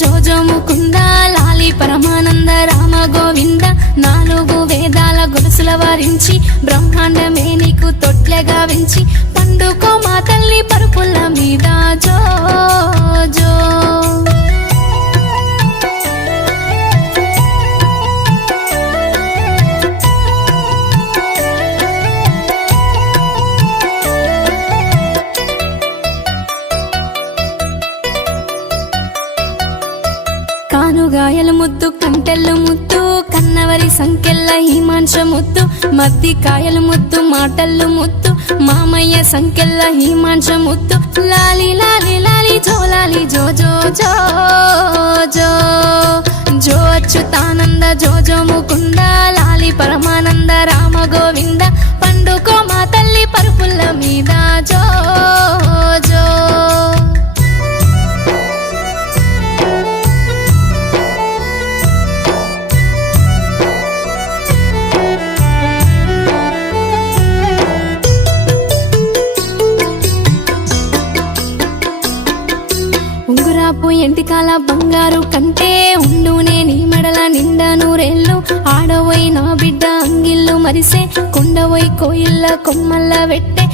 జోజో ముకుంద లాలి పరమానంద రామ గోవింద 4 వేదాల గొలుసుల వారించి బ్రహ్మాండమే నీకు తొట్లెగా వించి పండుకో మా తల్లి పరుపుల మీద జో జో కానుగాయల ముద్దు కంటెల్లు ముద్దు కన్నవరి సంకెళ్ళ హిమాంశ ముద్దు మద్ది కాయల ముద్దు మాటల్లు ముద్దు మామయ్య సంకెళ్ళ హిమాంశ ముద్దు లాలి లాలి లాలి జోలాలి జో జో జో జో జో అచ్యుతానంద జోజో ముకుంద లాలి పరమానంద రామ గోవింద పండుకో మా తల్లి పరుపుల్ల మీద జో జో ఉంగురాపు ఎంటికాల బంగారు కంటే ఉండునే నీ మెడల నిండా నూరేళ్ళు ఆడవోయి నా బిడ్డ అంగిళ్ళు మరిసే కొండవోయి కోయిల్ల కొమ్మల్ల వెట్టే